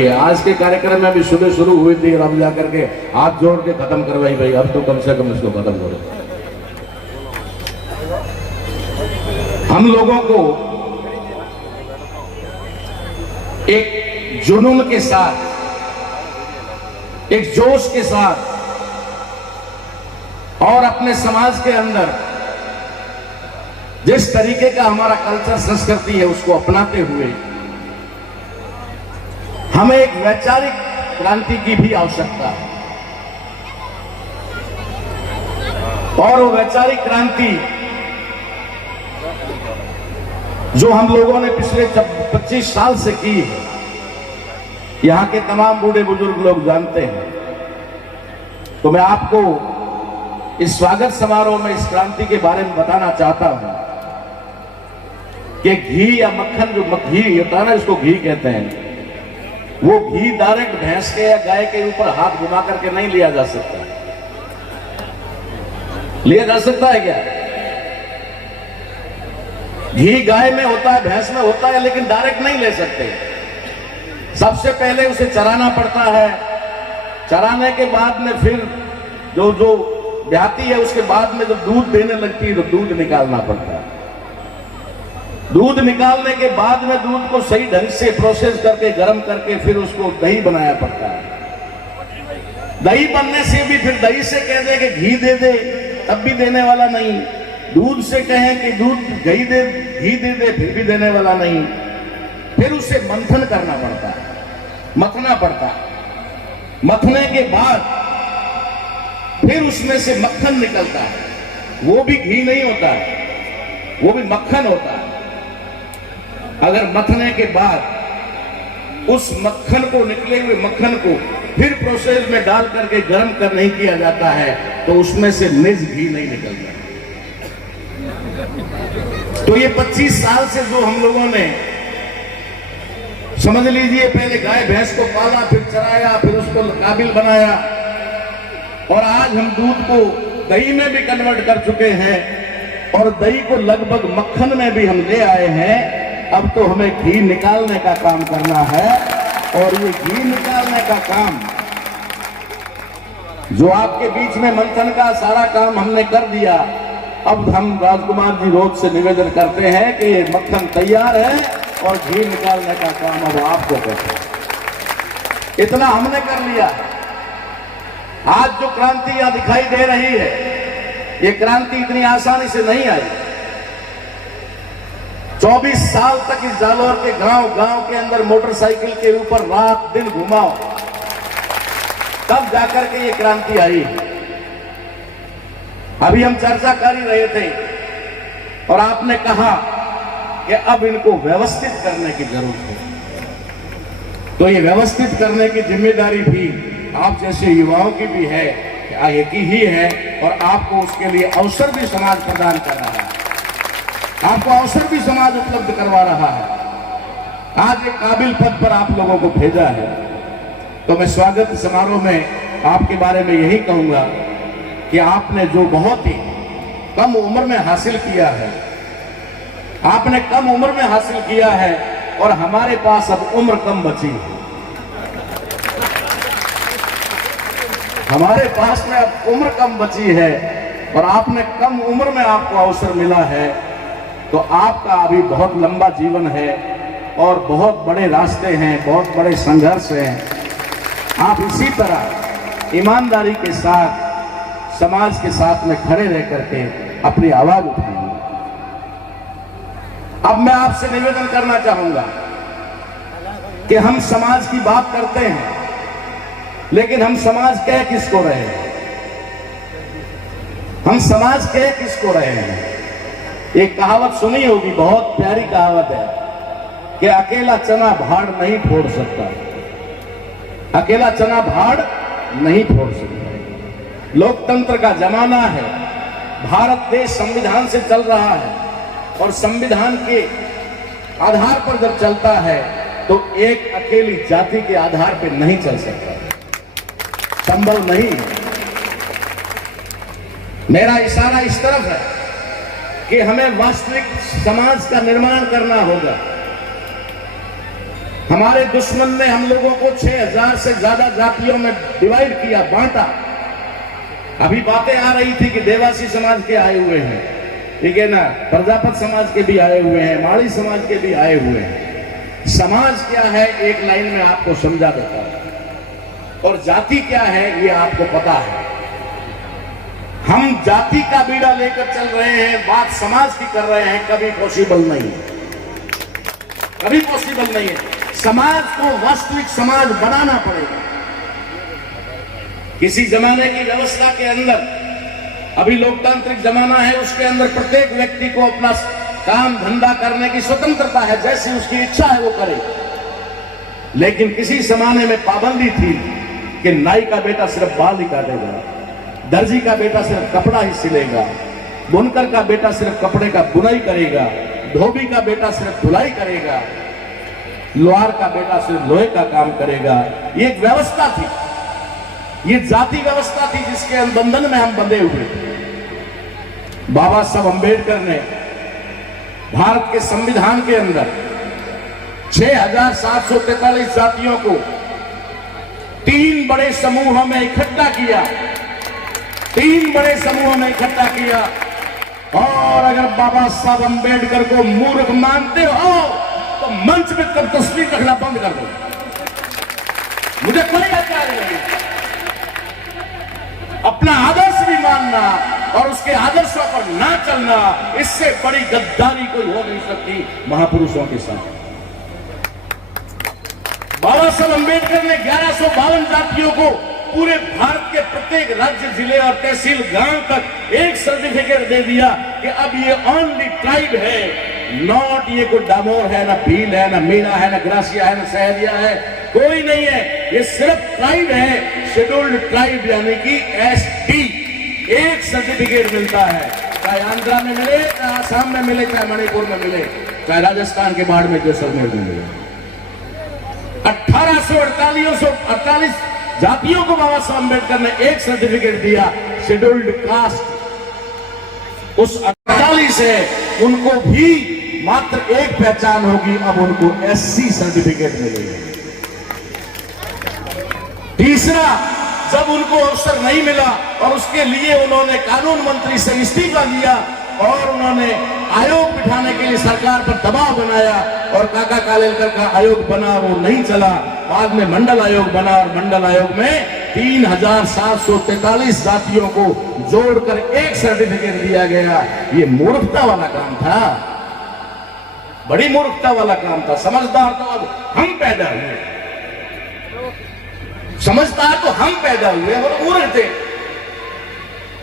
नहीं है। आज के कार्यक्रम में भी सुबह शुरू हुई थी और अब जाकर के हाथ जोड़ के खत्म करवाई भाई, अब तो कम से कम इसको खत्म करो। हम लोगों को एक जुनून के साथ, एक जोश के साथ और अपने समाज के अंदर जिस तरीके का हमारा कल्चर संस्कृति है उसको अपनाते हुए हमें एक वैचारिक क्रांति की भी आवश्यकता है। और वो वैचारिक क्रांति जो हम लोगों ने पिछले 25 साल से की है, यहां के तमाम बूढ़े बुजुर्ग लोग जानते हैं। तो मैं आपको इस स्वागत समारोह में इस क्रांति के बारे में बताना चाहता हूं कि घी या मक्खन, जो घी होता है ना, इसको घी कहते हैं, वो घी डायरेक्ट भैंस के या गाय के ऊपर हाथ घुमा करके नहीं लिया जा सकता। लिया जा सकता है क्या? घी गाय में होता है, भैंस में होता है, लेकिन डायरेक्ट नहीं ले सकते। सबसे पहले उसे चराना पड़ता है। चराने के बाद में फिर जो ब्याती है उसके बाद में जब दूध देने लगती है तो दूध निकालना पड़ता है। दूध निकालने के बाद में दूध को सही ढंग से प्रोसेस करके गर्म करके फिर उसको दही बनाया पड़ता है। दही बनने से भी फिर दही से कह दे कि घी दे दे तब भी देने वाला नहीं, दूध से कहें कि दूध घी दे फिर भी देने वाला नहीं। फिर उसे मंथन करना पड़ता है, मथना पड़ता है। मथने के बाद फिर उसमें से मक्खन निकलता है। वो भी घी नहीं होता है, वो भी मक्खन होता है। अगर मथने के बाद उस मक्खन को, निकले हुए मक्खन को फिर प्रोसेस में डाल करके गर्म कर नहीं किया जाता है तो उसमें से निज घी नहीं निकलता। तो ये 25 साल से जो हम लोगों ने, समझ लीजिए, पहले गाय भैंस को पाला, फिर चराया, फिर उसको काबिल बनाया, और आज हम दूध को दही में भी कन्वर्ट कर चुके हैं और दही को लगभग मक्खन में भी हम ले आए हैं। अब तो हमें घी निकालने का काम करना है, और ये घी निकालने का काम जो आपके बीच में मंथन का सारा काम हमने कर दिया। अब हम राजकुमार जी रोज से निवेदन करते हैं कि मक्खन तैयार है और घी निकालने का काम अब आपको करते हैं। इतना हमने कर लिया। आज जो क्रांति यहां दिखाई दे रही है, ये क्रांति इतनी आसानी से नहीं आई। 24 साल तक इस जालौर के गांव के अंदर मोटरसाइकिल के ऊपर रात दिन घुमाओ, तब जाकर के ये क्रांति आई। अभी हम चर्चा कर ही रहे थे और आपने कहा कि अब इनको व्यवस्थित करने की जरूरत है। तो ये व्यवस्थित करने की जिम्मेदारी भी आप जैसे युवाओं की भी है, एक ही है, और आपको उसके लिए अवसर भी समाज प्रदान कर रहा है। आपको अवसर भी समाज उपलब्ध करवा रहा है। आज एक काबिल पद पर आप लोगों को भेजा है। तो मैं स्वागत समारोह में आपके बारे में यही कहूंगा कि आपने जो बहुत ही कम उम्र में हासिल किया है, आपने कम उम्र में हासिल किया है, और हमारे पास अब उम्र कम बची है। हमारे पास में अब उम्र कम बची है और आपने कम उम्र में आपको अवसर मिला है। तो आपका अभी बहुत लंबा जीवन है और बहुत बड़े रास्ते हैं, बहुत बड़े संघर्ष हैं। आप इसी तरह ईमानदारी के साथ समाज के साथ में खड़े रह करके अपनी आवाज उठाएंगे। अब मैं आपसे निवेदन करना चाहूंगा कि हम समाज की बात करते हैं, लेकिन हम समाज कह किसको रहे हैं? हम समाज कह किसको रहे हैं? एक कहावत सुनी होगी, बहुत प्यारी कहावत है कि अकेला चना भाड़ नहीं फोड़ सकता। अकेला चना भाड़ नहीं फोड़ सकता। लोकतंत्र का जमाना है, भारत देश संविधान से चल रहा है, और संविधान के आधार पर जब चलता है तो एक अकेली जाति के आधार पर नहीं चल सकता, संभव नहीं है। मेरा इशारा इस तरफ है कि हमें वास्तविक समाज का निर्माण करना होगा। हमारे दुश्मन ने हम लोगों को 6000 से ज्यादा जातियों में डिवाइड किया, बांटा। अभी बातें आ रही थी कि देवासी समाज के आए हुए हैं, ठीक है ना, प्रजापत समाज के भी आए हुए हैं, माड़ी समाज के भी आए हुए हैं। समाज क्या है एक लाइन में आपको समझा देता हूं, और जाति क्या है ये आपको पता है। हम जाति का बीड़ा लेकर चल रहे हैं, बात समाज की कर रहे हैं, कभी पॉसिबल नहीं, कभी पॉसिबल नहीं है। समाज को वास्तविक समाज बनाना पड़ेगा। किसी जमाने की व्यवस्था के अंदर, अभी लोकतांत्रिक जमाना है, उसके अंदर प्रत्येक व्यक्ति को अपना काम धंधा करने की स्वतंत्रता है, जैसी उसकी इच्छा है वो करे। लेकिन किसी जमाने में पाबंदी थी कि नाई का बेटा सिर्फ बाल ही काटेगा, दर्जी का बेटा सिर्फ कपड़ा ही सिलेगा, बुनकर का बेटा सिर्फ कपड़े का बुनाई करेगा, धोबी का बेटा सिर्फ धुलाई करेगा, लोहार का बेटा सिर्फ लोहे का काम करेगा। ये एक व्यवस्था थी, ये जाति व्यवस्था थी जिसके बंधन में हम बंधे हुए थे। बाबा साहब अंबेडकर ने भारत के संविधान के अंदर 6743 जातियों को 3 बड़े समूहों में इकट्ठा किया, 3 बड़े समूहों में इकट्ठा किया। और अगर बाबा साहब अंबेडकर को मूर्ख मानते हो तो मंच पे कर तस्वीर रखना बंद कर दो, मुझे कोई अधिकार नहीं। अपना आदर्श भी मानना और उसके आदर्शों पर ना चलना, इससे बड़ी गद्दारी कोई हो नहीं सकती महापुरुषों के साथ। बाबा साहब अंबेडकर ने 1152 जातियों को पूरे भारत के प्रत्येक राज्य, जिले और तहसील, गांव तक एक सर्टिफिकेट दे दिया कि अब ये ओनली ट्राइब है, नॉट ये कोई डामोर है, ना भील है, ना मीणा है, ना ग्रासिया है, ना सहरिया है, कोई नहीं है, ये सिर्फ ट्राइब है, शेड्यूल्ड ट्राइब यानी कि एसटी। एक सर्टिफिकेट मिलता है, चाहे आंध्रा में मिले, चाहे आसाम में मिले, चाहे मणिपुर में मिले, चाहे राजस्थान के बाढ़ में जैसलमेर में मिले। 1848 जातियों को बाबा साहब अम्बेडकर ने एक सर्टिफिकेट दिया, शेड्यूल्ड कास्ट। उस 48 है, उनको भी मात्र एक पहचान होगी, अब उनको एससी सर्टिफिकेट मिलेगा। तीसरा, जब उनको अवसर नहीं मिला और उसके लिए उन्होंने कानून मंत्री से इस्तीफा दिया और उन्होंने आयोग बिठाने के लिए सरकार पर दबाव बनाया और काका कालेलकर का आयोग बना, वो नहीं चला। बाद में मंडल आयोग बना और मंडल आयोग में 3743 जातियों को जोड़कर एक सर्टिफिकेट दिया गया। ये मूर्खता वाला काम था, बड़ी मूर्खता वाला काम था। समझदार तो अब हम पैदा हुए, समझदार तो हम पैदा हुए, और मूर्ख थे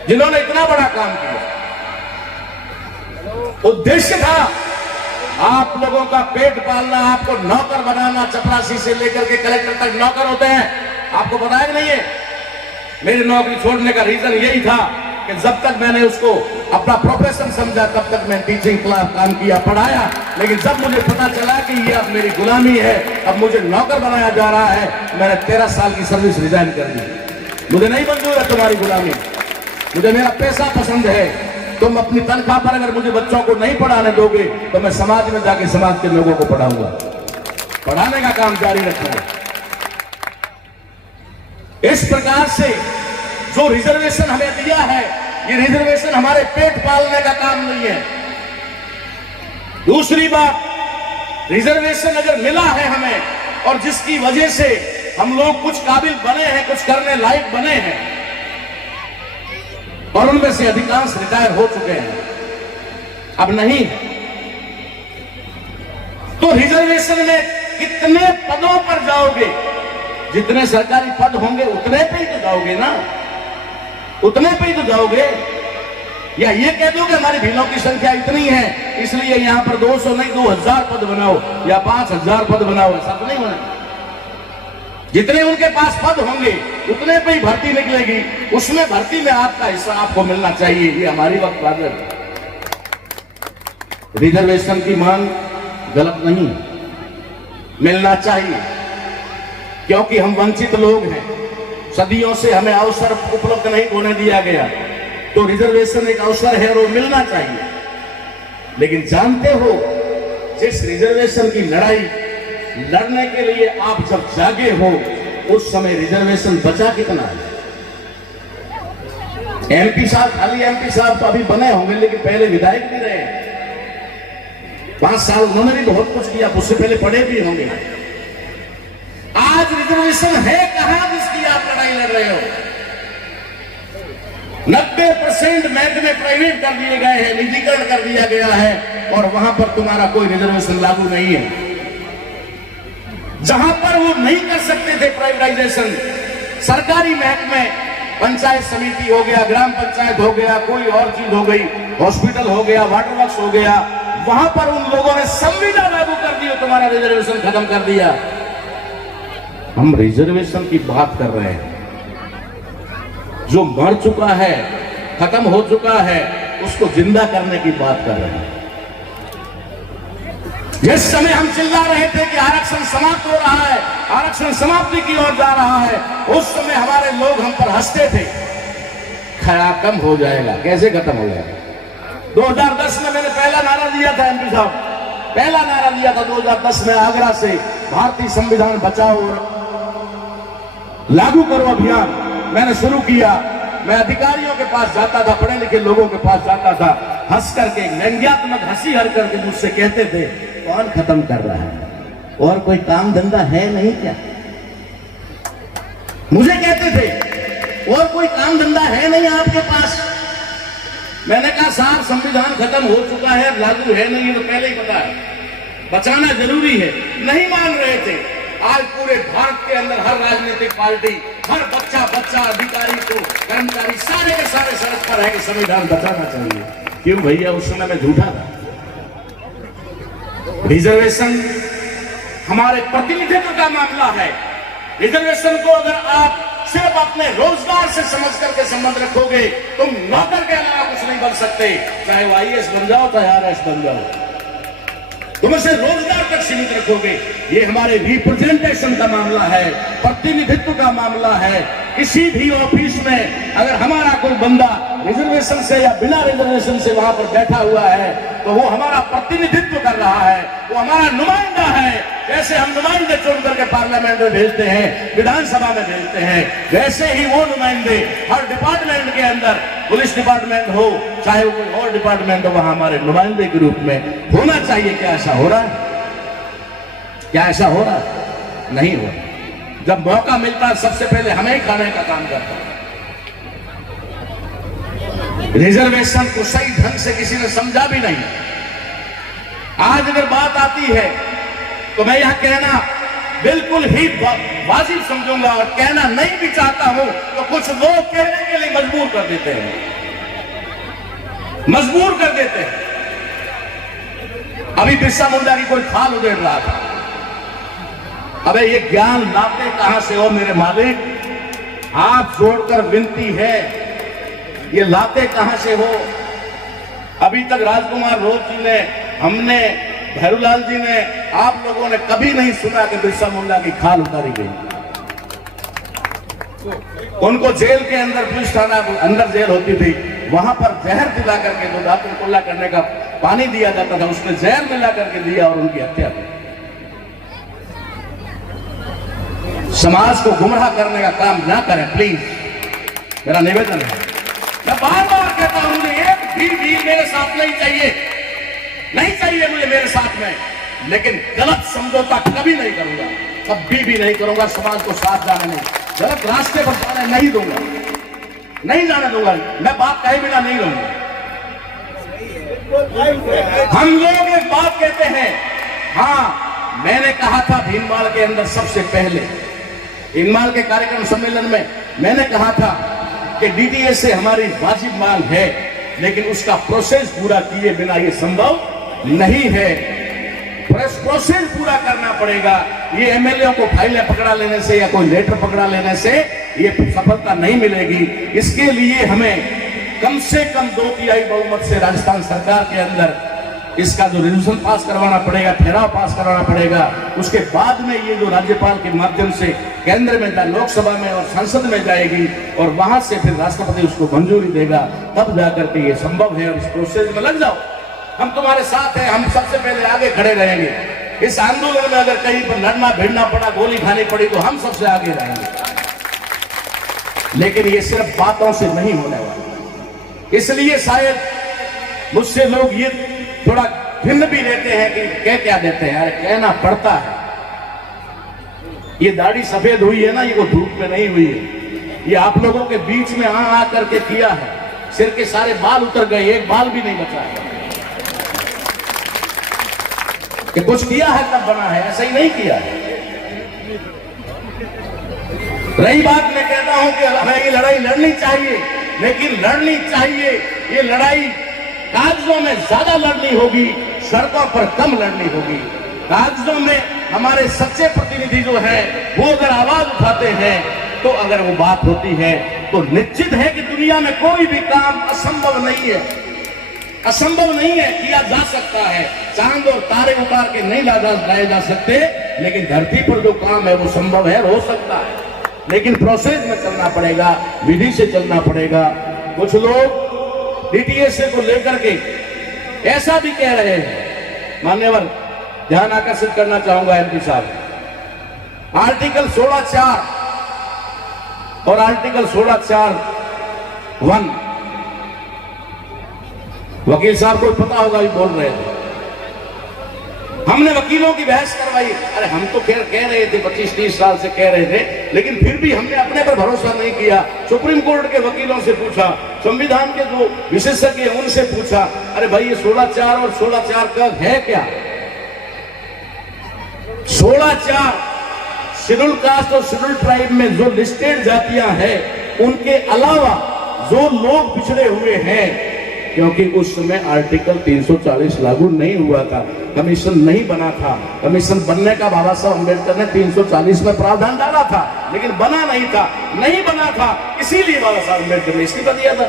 जिन्होंने इतना बड़ा काम किया। उद्देश्य था आप लोगों का पेट पालना, आपको नौकर बनाना। चपरासी से लेकर के कलेक्टर तक नौकर होते हैं, आपको पता है कि नहीं है? मेरी नौकरी छोड़ने का रीजन यही था कि जब तक मैंने उसको अपना प्रोफेशन समझा तब तक मैं टीचिंग क्लास काम किया, पढ़ाया। लेकिन जब मुझे पता चला कि ये अब मेरी गुलामी है, अब मुझे नौकर बनाया जा रहा है, मैंने 13 साल की सर्विस रिजाइन कर दी। मुझे नहीं मंजूर है तुम्हारी गुलामी, मुझे मेरा पैसा पसंद है। तुम अपनी तनख्वाह पर अगर मुझे बच्चों को नहीं पढ़ाने दोगे तो मैं समाज में जाके समाज के लोगों को पढ़ाऊंगा, पढ़ाने का काम जारी रखूंगा। इस प्रकार से जो रिजर्वेशन हमें दिया है, ये रिजर्वेशन हमारे पेट पालने का काम नहीं है। दूसरी बात, रिजर्वेशन अगर मिला है हमें और जिसकी वजह से हम लोग कुछ काबिल बने हैं, कुछ करने लायक बने हैं, और उनमें से अधिकांश रिटायर हो चुके हैं, अब नहीं, तो रिजर्वेशन में कितने पदों पर जाओगे? जितने सरकारी पद होंगे उतने पे ही तो जाओगे ना, उतने पे ही तो जाओगे। या ये कह दो कि हमारी भीलों की संख्या इतनी है इसलिए यहां पर 200 नहीं 2000 पद बनाओ या 5000 पद बनाओ, ऐसा तो नहीं बना। जितने उनके पास पद होंगे उतने पे ही भर्ती निकलेगी, उसमें भर्ती में आपका हिस्सा आपको मिलना चाहिए। ये हमारी वक्त बात है। रिजर्वेशन की मांग गलत नहीं, मिलना चाहिए, क्योंकि हम वंचित लोग हैं, सदियों से हमें अवसर उपलब्ध नहीं होने दिया गया, तो रिजर्वेशन एक अवसर है और वो मिलना चाहिए। लेकिन जानते हो, जिस रिजर्वेशन की लड़ाई लड़ने के लिए आप जब जागे हो उस समय रिजर्वेशन बचा कितना है? एमपी साहब, खाली एमपी साहब तो अभी बने होंगे, लेकिन पहले विधायक भी रहे, 5 साल उन्होंने भी बहुत कुछ किया, उससे पहले पढ़े भी होंगे। आज रिजर्वेशन है कहां जिसकी आप लड़ाई लड़ रहे हो? 90% महकमे प्राइवेट कर दिए गए हैं, निजीकरण कर दिया गया है, और वहां पर तुम्हारा कोई रिजर्वेशन लागू नहीं है। जहां पर वो नहीं कर सकते थे प्राइवेटाइजेशन, सरकारी महकमे, पंचायत समिति हो गया, ग्राम पंचायत हो गया, कोई और चीज हो गई, हॉस्पिटल हो गया, वाटर वर्क्स हो गया, वहां पर उन लोगों ने संविधान लागू कर दी, तुम्हारा रिजर्वेशन खत्म कर दिया। हम रिजर्वेशन की बात कर रहे हैं, जो मर चुका है, खत्म हो चुका है, उसको जिंदा करने की बात कर रहे हैं। जिस समय हम चिल्ला रहे थे कि आरक्षण समाप्त हो रहा है, आरक्षण समाप्ति की ओर जा रहा है, उस समय हमारे लोग हम पर हंसते थे, खत्म हो जाएगा। कैसे खत्म हो जाएगा? 2010 में मैंने पहला नारा दिया था, एमपी साहब, पहला नारा दिया था 2010 में आगरा से, भारतीय संविधान बचाओ और लागू करो अभियान मैंने शुरू किया। मैं अधिकारियों के पास जाता था, पढ़े लिखे लोगों के पास जाता था, हंस करके, व्यंग्यात्मक हंसी हर करके मुझसे कहते थे, कौन खत्म कर रहा है, और कोई काम धंधा है नहीं क्या? मुझे कहते थे, और कोई काम धंधा है नहीं आपके पास? मैंने कहा साहब, संविधान खत्म हो चुका है, लागू है नहीं, तो पहले ही पता है, बचाना जरूरी है। नहीं मान रहे थे। आज पूरे भारत के अंदर हर राजनीतिक पार्टी, हर बच्चा अधिकारी को, कर्मचारी, सारे के सारे सड़क पर है कि संविधान बचाना चाहिए। क्यों भैया? उस समय मैं झूठा था। रिजर्वेशन हमारे प्रतिनिधित्व का मामला है। रिजर्वेशन को अगर आप सिर्फ अपने रोजगार से समझ करके संबंध रखोगे, तुम नौकर के अलावा कुछ नहीं बन सकते, चाहे वो IAS बन जाओ, चाहे RS बन जाओ, तुम इसे रोजगार तक सीमित रखोगे। ये हमारे रिप्रेजेंटेशन का मामला है, प्रतिनिधित्व का मामला है। किसी भी ऑफिस में अगर हमारा कोई बंदा रिजर्वेशन से या बिना रिजर्वेशन से वहां पर बैठा हुआ है, तो वो हमारा प्रतिनिधित्व कर रहा है, वो हमारा नुमाइंदा है। जैसे हम नुमाइंदे चुन करके पार्लियामेंट में भेजते हैं, विधानसभा में भेजते हैं, वैसे ही वो नुमाइंदे हर डिपार्टमेंट के अंदर, पुलिस डिपार्टमेंट हो चाहे वो कोई और डिपार्टमेंट हो, वहां हमारे नुमाइंदे के रूप में होना चाहिए। क्या ऐसा हो रहा है? क्या ऐसा हो रहा है? नहीं हो रहा। जब मौका मिलता है सबसे पहले हमें ही खाने का काम करता है। रिजर्वेशन को सही ढंग से किसी ने समझा भी नहीं। आज अगर बात आती है तो मैं यह कहना बिल्कुल ही वाजिब समझूंगा, और कहना नहीं भी चाहता हूं तो कुछ लोग कहने के लिए मजबूर कर देते हैं, मजबूर कर देते हैं। अभी बिरसा मुंडा की कोई खाल उधेड़ रहा था। अबे ये ज्ञान लाते कहां से हो मेरे मालिक? हाथ जोड़कर विनती है, ये लाते कहां से हो? अभी तक राजकुमार रोज जी ने, हमने, भैरूलाल जी ने, आप लोगों ने कभी नहीं सुना कि बिरसा मुंडा की खाल उतारी गई। उनको जेल के अंदर, पुलिस थाना अंदर जेल होती थी, वहां पर जहर दिला करके, जो दातुल कुल्ला करने का पानी दिया जाता था, उसमें जहर मिला करके दिया और उनकी हत्या की। समाज को गुमराह करने का काम ना करें प्लीज, मेरा निवेदन है। मैं बार बार कहता हूं, मुझे एक भी डील मेरे साथ नहीं चाहिए, नहीं चाहिए मुझे मेरे साथ में, लेकिन गलत समझौता कभी नहीं करूंगा, कभी भी नहीं करूंगा। समाज को साथ जाने नहीं, गलत रास्ते पर जाने नहीं दूंगा, नहीं जाने दूंगा। मैं बात कहे बिना नहीं रहूंगा। हम लोग एक बात कहते हैं, हाँ मैंने कहा था भीनमाल के अंदर सबसे पहले, भीनमाल के कार्यक्रम सम्मेलन में मैंने कहा था कि DTA से हमारी वाजिब मांग है, लेकिन उसका प्रोसेस पूरा किए बिना यह संभव नहीं है। प्रोसेस पूरा करना पड़ेगा। ये MLA को फाइलें पकड़ा लेने से या कोई लेटर पकड़ा लेने से ये सफलता नहीं मिलेगी। इसके लिए हमें कम से कम 2/3 बहुमत से राजस्थान सरकार के अंदर इसका जो रेजोल्यूशन पास करवाना पड़ेगा, ठहराव पास करवाना पड़ेगा। उसके बाद में ये जो राज्यपाल के माध्यम से केंद्र में, लोकसभा में और संसद में जाएगी, और वहां से फिर राष्ट्रपति उसको मंजूरी देगा, तब जाकर के ये संभव है। और इस प्रोसेस में लग जाओ, हम तुम्हारे साथ हैं, हम सबसे पहले आगे खड़े रहेंगे। इस आंदोलन में अगर कहीं पर लड़ना भिड़ना पड़ा, गोली खानी पड़ी, तो हम सबसे आगे रहेंगे। लेकिन ये सिर्फ बातों से नहीं होने वाला। इसलिए शायद मुझसे लोग ये थोड़ा भिन्न भी लेते हैं कि कह क्या देते हैं, अरे कहना पड़ता है। ये दाढ़ी सफेद हुई है ना, ये कोई धूप में नहीं हुई है, ये आप लोगों के बीच में आ करके किया है। सिर के सारे बाल उतर गए, एक बाल भी नहीं बचा है। कि कुछ किया है तब बना है, ऐसा ही नहीं किया है। रही बात, मैं कहता हूं कि हमें ये लड़ाई लड़नी चाहिए, लेकिन लड़नी चाहिए ये लड़ाई कागजों में ज्यादा लड़नी होगी, सड़कों पर कम लड़नी होगी। कागजों में हमारे सच्चे प्रतिनिधि जो हैं वो अगर आवाज उठाते हैं, तो अगर वो बात होती है, तो निश्चित है कि दुनिया में कोई भी काम असंभव नहीं है। असंभव नहीं है, किया जा सकता है। चांद और तारे उतार के नहीं लाए जा सकते, लेकिन धरती पर जो काम है वो संभव है, हो सकता है। लेकिन प्रोसेस में चलना पड़ेगा, विधि से चलना पड़ेगा। कुछ लोग डीटीएसए को लेकर के ऐसा भी कह रहे हैं, मान्यवर ध्यान आकर्षित करना चाहूंगा एमपी साहब, आर्टिकल 16(4) और आर्टिकल 16(4)(1) वकील साहब को पता होगा, भी बोल रहे थे। हमने वकीलों की बहस करवाई। अरे हम तो कह रहे थे, 25-30 साल से कह रहे थे, लेकिन फिर भी हमने अपने पर भरोसा नहीं किया। सुप्रीम कोर्ट के वकीलों से पूछा, संविधान के जो विशेषज्ञ हैं उनसे पूछा, अरे भाई ये 16(4) और 16(4) का है क्या? 16(4) शेड्यूल कास्ट और शेड्यूल ट्राइब में जो लिस्टेड जातियां हैं, उनके अलावा जो लोग पिछड़े हुए हैं, क्योंकि उस समय आर्टिकल 340 लागू नहीं हुआ था, कमीशन नहीं बना था। कमीशन बनने का बाबा साहब अम्बेडकर ने 340 में प्रावधान डाला था, लेकिन बना नहीं था, इसीलिए बाबा साहब अम्बेडकर ने इस्तीफा दिया था।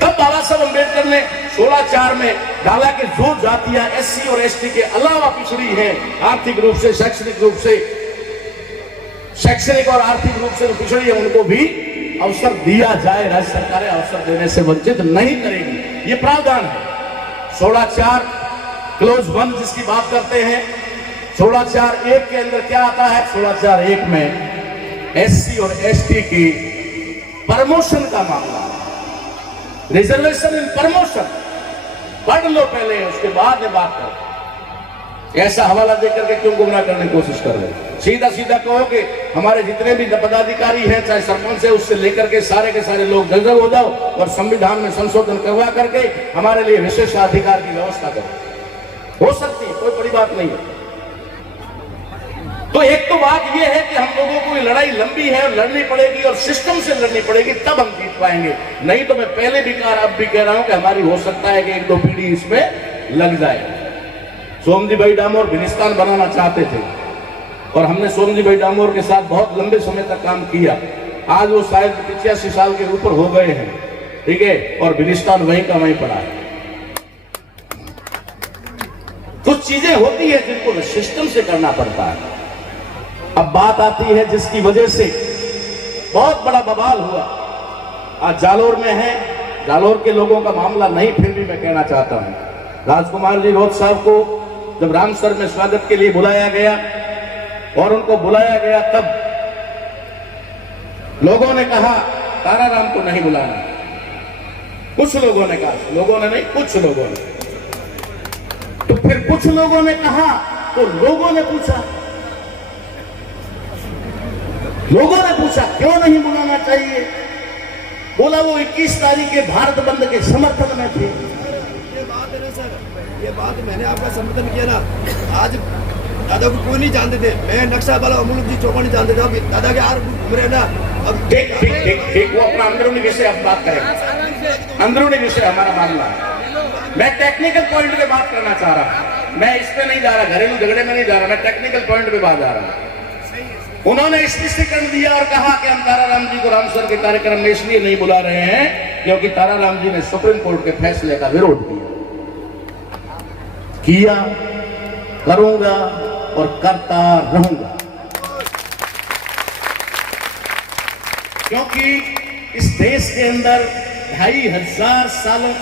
तब बाबा साहब अम्बेडकर ने 16(4) में डाला कि जो जातियां एससी और एसटी के अलावा पिछड़ी हैं, आर्थिक रूप से, शैक्षणिक और आर्थिक रूप से पिछड़ी है, उनको भी अवसर दिया जाए। राज्य सरकारें अवसर देने से वंचित नहीं करेगी, ये प्रावधान है। 16(4) क्लोज 1 जिसकी बात करते हैं, 16(4)(1) के अंदर क्या आता है? 16(4)(1) में एससी और एसटी की प्रमोशन का मामला, रिजर्वेशन इन प्रमोशन। पढ़ लो पहले, उसके बाद में बात करो। ऐसा हवाला देकर के क्यों गुमराह करने की कोशिश कर रहे हैं? सीधा सीधा कहो कि हमारे जितने भी पदाधिकारी हैं, चाहे सरपंच है, उससे लेकर के सारे लोग जगह हो जाओ और संविधान में संशोधन करवा करके हमारे लिए विशेषाधिकार की व्यवस्था करो। हो सकती है, कोई बड़ी बात नहीं है। तो एक तो बात यह है कि हम लोगों को ये लड़ाई लंबी है और लड़नी पड़ेगी, और सिस्टम से लड़नी पड़ेगी, तब हम जीत पाएंगे। नहीं तो मैं पहले भी कहा, अब भी कह रहा हूं कि हमारी हो सकता है कि 1-2 पीढ़ी इसमें लग जाए। सोमजी भाई डामोर भिनिस्तान बनाना चाहते थे, और हमने सोमजी भाई डामोर के साथ बहुत लंबे समय तक काम किया। आज वो शायद 85 साल के ऊपर हो गए हैं, ठीक है, और भिनिस्तान वहीं का वहीं पड़ा है। कुछ चीजें होती है जिनको सिस्टम से करना पड़ता है। अब बात आती है जिसकी वजह से बहुत बड़ा बवाल हुआ, आज जालोर में है। जालोर के लोगों का मामला नहीं, फिर भी मैं कहना चाहता हूं, राजकुमार जी रोज साहब को जब रामसर में स्वागत के लिए बुलाया गया, और उनको बुलाया गया, तब लोगों ने कहा ताराराम को नहीं बुलाना। कुछ लोगों ने कहा, लोगों ने नहीं, कुछ लोगों ने। तो फिर कुछ लोगों ने कहा, तो लोगों ने पूछा क्यों नहीं बुलाना चाहिए? बोला वो 21 तारीख के भारत बंद के समर्थन में थे। ये बात है ना सर, ये बात मैंने आपका समर्थन किया ना। आज दादा को कोई नहीं जानते थे, मैं नक्शा वाला अमूल जी चौपानी जानते थे, अब दादा के यार घूम रहे ना। अब ठीक वो अपना अंदरूनी विषय अब बात करें, अंदरूनी विषय हमारा मामला है। मैं टेक्निकल पॉइंट पे बात करना चाह रहा हूं, मैं इस पे नहीं जा रहा, घरेलू झगड़े में नहीं जा रहा, मैं टेक्निकल पॉइंट पे बात जा रहा हूं। उन्होंने स्पष्टीकरण दिया और कहा कि हम ताराराम जी को रामसर के कार्यक्रम में इसलिए नहीं बुला रहे हैं क्योंकि ताराराम जी ने सुप्रीम कोर्ट के फैसले का विरोध किया, करूंगा और करता रहूंगा, क्योंकि इस देश के अंदर 2500 सालों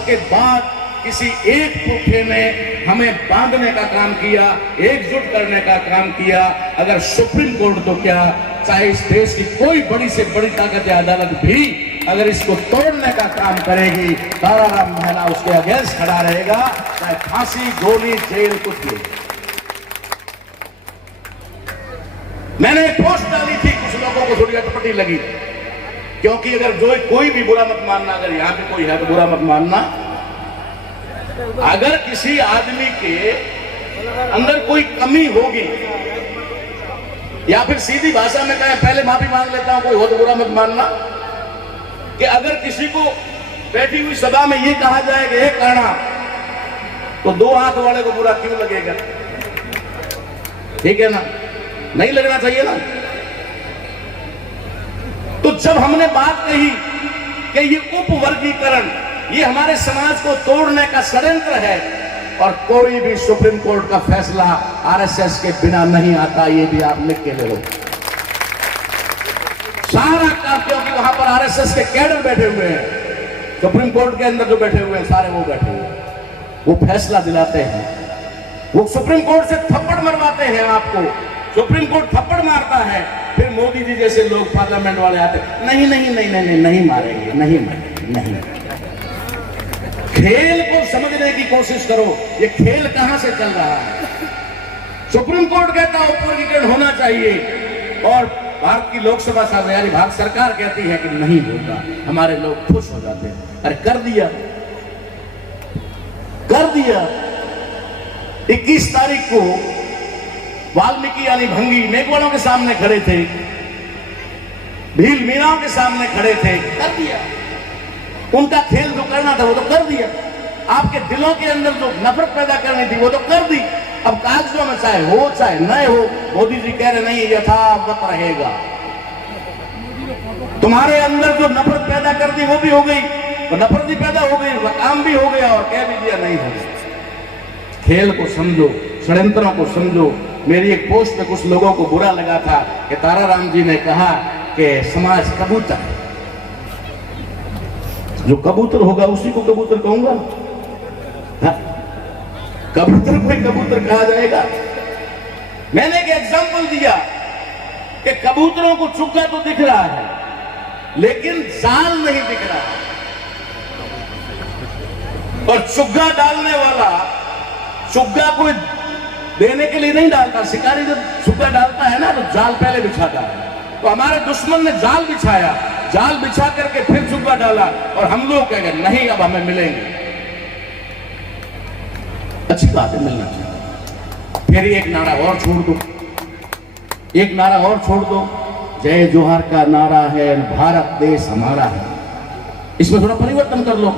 के बाद किसी एक पुट्ठे ने हमें बांधने का काम किया, एकजुट करने का काम किया। अगर सुप्रीम कोर्ट तो क्या, चाहे इस देश की कोई बड़ी से बड़ी ताकत या अदालत भी अगर इसको तोड़ने का काम करेगी, ताराराम महला उसके अगेंस्ट खड़ा रहेगा, चाहे फांसी, गोली, जेल, कुछ भी। मैंने एक पोस्ट डाली थी, कुछ लोगों को थोड़ी अटपटी लगी, क्योंकि अगर जो कोई भी बुरा मत मानना, अगर यहां पे कोई है तो बुरा मत मानना। अगर किसी आदमी के अंदर कोई कमी होगी, या फिर सीधी भाषा में कहें, पहले माफी मांग लेता हूं, कोई हो तो बुरा मत मानना, कि अगर किसी को बैठी हुई सभा में ये कहा जाएगा एक काना, तो दो हाथ वाले को बुरा क्यों लगेगा? ठीक है ना? नहीं लगना चाहिए ना। तो जब हमने बात कही कि ये उपवर्गीकरण, ये हमारे समाज को तोड़ने का षड्यंत्र है, और कोई भी सुप्रीम कोर्ट का फैसला आरएसएस के बिना नहीं आता, ये भी आप लिख के ले लो। सारा काम, क्योंकि वहां पर आरएसएस के कैडर बैठे हुए हैं, सुप्रीम कोर्ट के अंदर जो बैठे हुए हैं सारे वो बैठे हुए हैं, वो फैसला दिलाते हैं, वो सुप्रीम कोर्ट से थप्पड़ मरवाते हैं आपको। सुप्रीम कोर्ट थप्पड़ मारता है, फिर मोदी जी जैसे लोग पार्लियामेंट वाले आते, नहीं नहीं नहीं नहीं नहीं, नहीं मारेंगे, नहीं मारेंगे, नहीं। खेल को समझने की कोशिश करो, ये खेल कहां से चल रहा है। सुप्रीम कोर्ट कहता है उपवर्गीकरण होना चाहिए, और भारत की लोकसभा यानी भारत सरकार कहती है कि नहीं होगा, हमारे लोग खुश हो जाते हैं। अरे कर दिया, कर दिया। 21 तारीख को वाल्मीकि यानी भंगी नेकवालों के सामने खड़े थे, भील मीराओं के सामने खड़े थे, कर दिया। उनका खेल जो करना था वो तो कर दिया। आपके दिलों के अंदर जो नफरत पैदा करनी थी वो तो कर दी। अब कागजों में चाहे हो चाहे न हो, मोदी जी कह रहे नहीं, यथावत रहेगा। तुम्हारे अंदर जो नफरत पैदा कर दी वो भी हो गई, वो नफरत भी पैदा हो गई, वह काम भी हो गया, और कह भी दिया नहीं होगा। खेल को समझो, षड्यंत्रों को समझो। मेरी एक पोस्ट में कुछ लोगों को बुरा लगा था कि ताराराम जी ने कहा कि समाज कबूतर, जो कबूतर होगा उसी को कबूतर कहूंगा। हाँ? कबूतर कोई कबूतर कहा जाएगा? मैंने एक एग्जांपल दिया कि कबूतरों को चुग्गा तो दिख रहा है, लेकिन जाल नहीं दिख रहा है। और चुग्गा डालने वाला चुग्गा कोई देने के लिए नहीं डालता। शिकारी जब चुग्गा डालता है ना, तो जाल पहले बिछाता है। तो हमारे दुश्मन ने जाल बिछाया, जाल बिछा करके फिर चुग्गा डाला, और हम लोग कह गए नहीं अब हमें मिलेंगे। अच्छी बात है, मिलना चाहिए। फिर एक नारा और छोड़ दो, एक नारा और छोड़ दो, जय जोहार का नारा है, भारत देश हमारा है। इसमें थोड़ा परिवर्तन कर लो।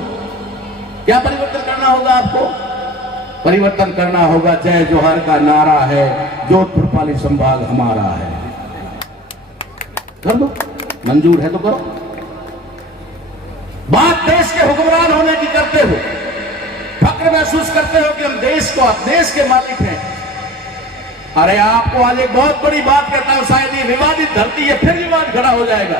क्या परिवर्तन करना होगा आपको? परिवर्तन करना होगा, जय जोहार का नारा है, जोधपुर पाली संभाग हमारा है। कर दो, मंजूर है तो करो। बात देश के हुक्मरान होने की करते हो, फक्र महसूस करते हो कि हम देश के मालिक हैं। अरे आपको आज एक बहुत बड़ी बात कहता हूं, शायद ये विवादित धरती है, फिर विवाद खड़ा हो जाएगा।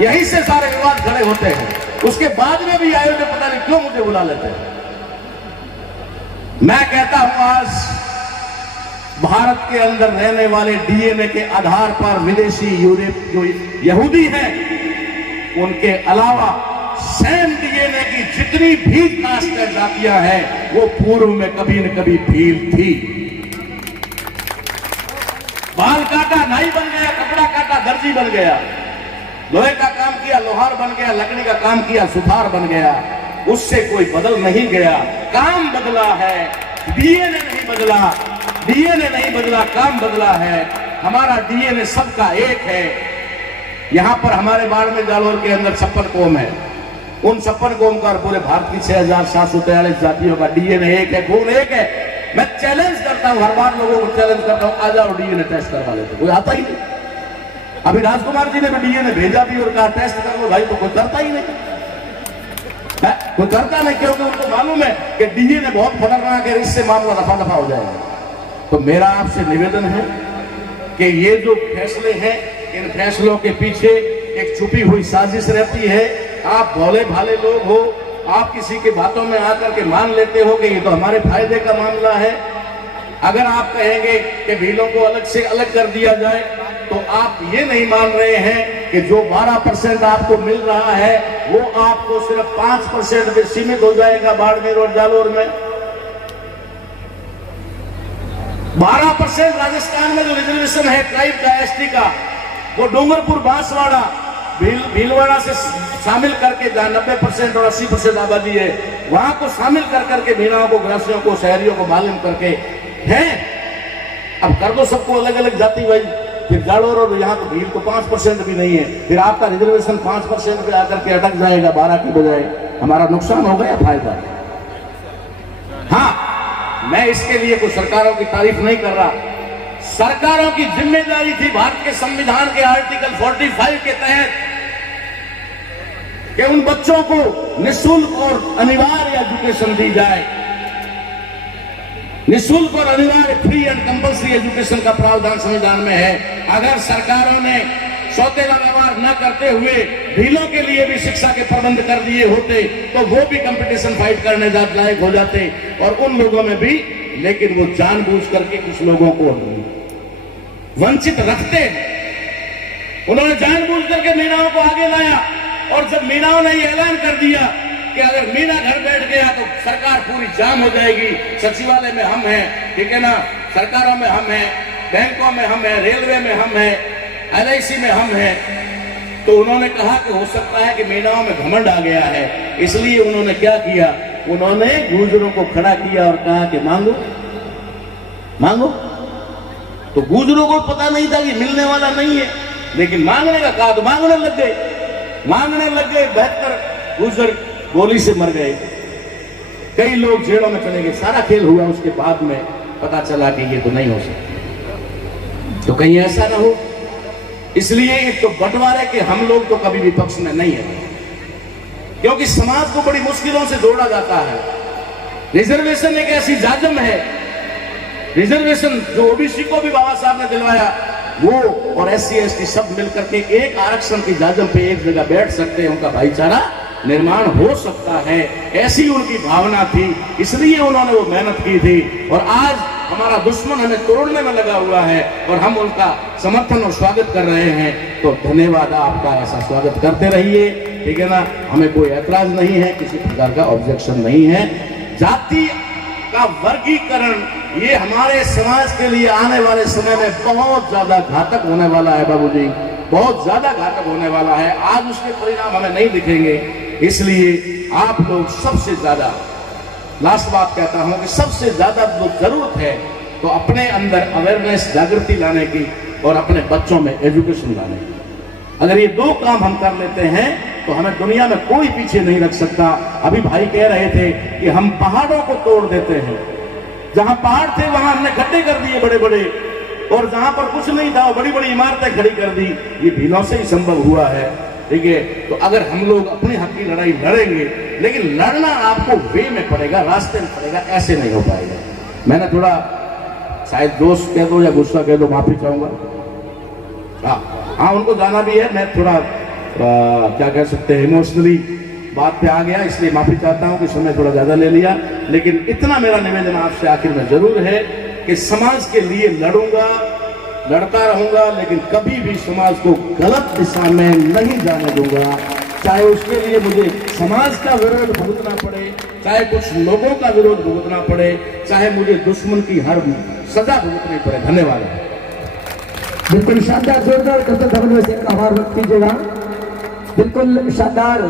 यहीं से सारे विवाद खड़े होते हैं, उसके बाद में भी आयोजक पता नहीं क्यों मुझे बुला लेते हैं। मैं कहता हूं आज भारत के अंदर रहने वाले डीएनए के आधार पर विदेशी यूरोप जो यहूदी हैं, उनके अलावा सेम डीएनए की जितनी भी कास्ट जातियां हैं, वो पूर्व में कभी न कभी भील थी। बाल काटा नाई बन गया, कपड़ा काटा दर्जी बन गया, लोहे का काम किया लोहार बन गया, लकड़ी का काम किया सुथार बन गया। उससे कोई बदल नहीं गया, काम बदला है, डीएनए नहीं बदला, डीएनए नहीं बदला, काम बदला है। हमारा डीएनए सबका एक है। यहां पर हमारे बाड़मेर जालोर के अंदर 56 कौम है, उन 56 कौम का और पूरे भारत की 6743 जातियों का डीएनए एक है, खून एक है। मैं चैलेंज करता हूं, हर बार लोगों को चैलेंज करता हूं, आ जाओ डीएनए टेस्ट करवा लेते। कोई आता ही नहीं। अभी राजकुमार जी ने भी डीएनए भेजा भी और कहा टेस्ट कर लो भाई, तो कोई करता ही नहीं है, कोई करता नहीं, क्योंकि उनको मालूम है कि डीएनए बहुत खतरनाक है, इससे मामला रफा दफा हो जाएगा। तो मेरा आपसे निवेदन है कि ये जो फैसले हैं, इन फैसलों के पीछे एक छुपी हुई साजिश रहती है। आप भोले भाले लोग हो, आप किसी के बातों में आकर के मान लेते हो कि ये तो हमारे फायदे का मामला है। अगर आप कहेंगे कि भीलों को अलग से अलग कर दिया जाए, तो आप ये नहीं मान रहे हैं कि जो 12% आपको मिल रहा है वो आपको सिर्फ 5% में सीमित हो जाएगा बाड़मेर और जालोर में। 12% राजस्थान में जो रिजर्वेशन है ट्राइब का, एसटी का, वो डूंगरपुर, बांसवाड़ा, भीलवाड़ा से शामिल करके जहां 90% और 80% आबादी है वहां को शामिल कर करके मीणाओं को, ग्रासियों को, शहरियों को मालूम करके है। अब कर दो सबको अलग अलग जाति वाइज, फिर जालोर और यहाँ तो भील को 5% भी नहीं है, फिर आपका रिजर्वेशन 5% पे आकर के अटक जाएगा 12 की बजाय। हमारा नुकसान होगा या फायदा? हाँ, मैं इसके लिए कोई सरकारों की तारीफ नहीं कर रहा। सरकारों की जिम्मेदारी थी भारत के संविधान के आर्टिकल 45 के तहत कि उन बच्चों को निःशुल्क और अनिवार्य एजुकेशन दी जाए। निःशुल्क और अनिवार्य फ्री एंड कंपल्सरी एजुकेशन का प्रावधान संविधान में है। अगर सरकारों ने सौतेला व्यवहार न करते हुए भीलों के लिए भी शिक्षा के प्रबंध कर दिए होते तो वो भी कंपटीशन फाइट करने लायक हो जाते, और उन लोगों में भी। लेकिन वो जानबूझ करके कुछ लोगों को वंचित रखते हैं। उन्होंने जानबूझ करके मीणाओं को आगे लाया, और जब मीणाओं ने ये ऐलान कर दिया कि अगर मीना घर बैठ गया तो सरकार पूरी जाम हो जाएगी, सचिवालय में हम हैं, ठीक है ना, सरकारों में हम हैं, बैंकों में हम हैं, रेलवे में हम हैं, LIC में हम हैं, तो उन्होंने कहा कि हो सकता है कि मीणाओं में घमंड आ गया है। इसलिए उन्होंने क्या किया, उन्होंने गुर्जरों को खड़ा किया और कहा कि मांगो मांगो। तो गुर्जरों को पता नहीं था कि मिलने वाला नहीं है, लेकिन मांगने का कहा तो मांगने लग गए। 72 गुर्जर गोली से मर गए, कई लोग जेलों में चले गए। सारा खेल हुआ, उसके बाद में पता चला कि ये तो नहीं हो सकता। तो कहीं ऐसा ना हो, इसलिए एक तो बंटवारे के हम लोग तो कभी विपक्ष में नहीं है, क्योंकि समाज को बड़ी मुश्किलों से जोड़ा जाता है। रिजर्वेशन एक ऐसी जाजम है, रिजर्वेशन जो ओबीसी को भी बाबा साहब ने दिलवाया, वो और SC ST सब मिलकर के एक आरक्षण की जाजम पे एक जगह बैठ सकते हैं, उनका भाईचारा निर्माण हो सकता है, ऐसी उनकी भावना थी। इसलिए उन्होंने वो मेहनत की थी, और आज हमारा दुश्मन हमें तोड़ने में लगा हुआ है और हम उनका समर्थन और स्वागत कर रहे हैं। तो धन्यवाद, आपका ऐसा स्वागत करते रहिए, ठीक है ना। हमें कोई ऐतराज नहीं है, किसी प्रकार का ऑब्जेक्शन नहीं है। जाति का वर्गीकरण ये हमारे समाज के लिए आने वाले समय में बहुत ज्यादा घातक होने वाला है बाबूजी, बहुत ज्यादा घातक होने वाला है। आज उसके परिणाम हमें नहीं दिखेंगे, इसलिए आप लोग सबसे ज्यादा, लास्ट बात कहता हूं कि सबसे ज्यादा जो जरूरत है तो अपने अंदर अवेयरनेस, जागृति लाने की और अपने बच्चों में एजुकेशन लाने की। अगर ये 2 काम हम कर लेते हैं तो हमें दुनिया में कोई पीछे नहीं रख सकता। अभी भाई कह रहे थे कि हम पहाड़ों को तोड़ देते हैं, जहां पहाड़ थे वहां हमने गड्ढे कर दिए बड़े बड़े, और जहां पर कुछ नहीं था बड़ी बड़ी इमारतें खड़ी कर दी। ये भीलों से ही संभव हुआ है, ठीक है। तो अगर हम लोग अपने हक की लड़ाई लड़ेंगे, लेकिन लड़ना आपको वे में पड़ेगा, रास्ते में पड़ेगा, ऐसे नहीं हो पाएगा। मैंने थोड़ा शायद दोस्त कह दो या गुस्सा कह दो, माफी चाहूंगा। हाँ, उनको जाना भी है, मैं थोड़ा क्या कह सकते हैं इमोशनली बात पे आ गया, इसलिए माफी चाहता हूं कि समय थोड़ा ज्यादा ले लिया। लेकिन इतना मेरा निवेदन आपसे आखिर में जरूर है कि समाज के लिए लड़ूंगा, लड़ता रहूंगा, लेकिन कभी भी समाज को गलत दिशा में नहीं जाने दूंगा। चाहे उसके लिए मुझे समाज का विरोध भुगतना पड़े, चाहे कुछ लोगों का विरोध भुगतना पड़े, चाहे मुझे दुश्मन की हर सजा भुगतनी पड़े। धन्यवाद। बिल्कुल शानदार, जोरदार करते धन्यवाद से आभार व्यक्त कीजिएगा। बिल्कुल शानदार।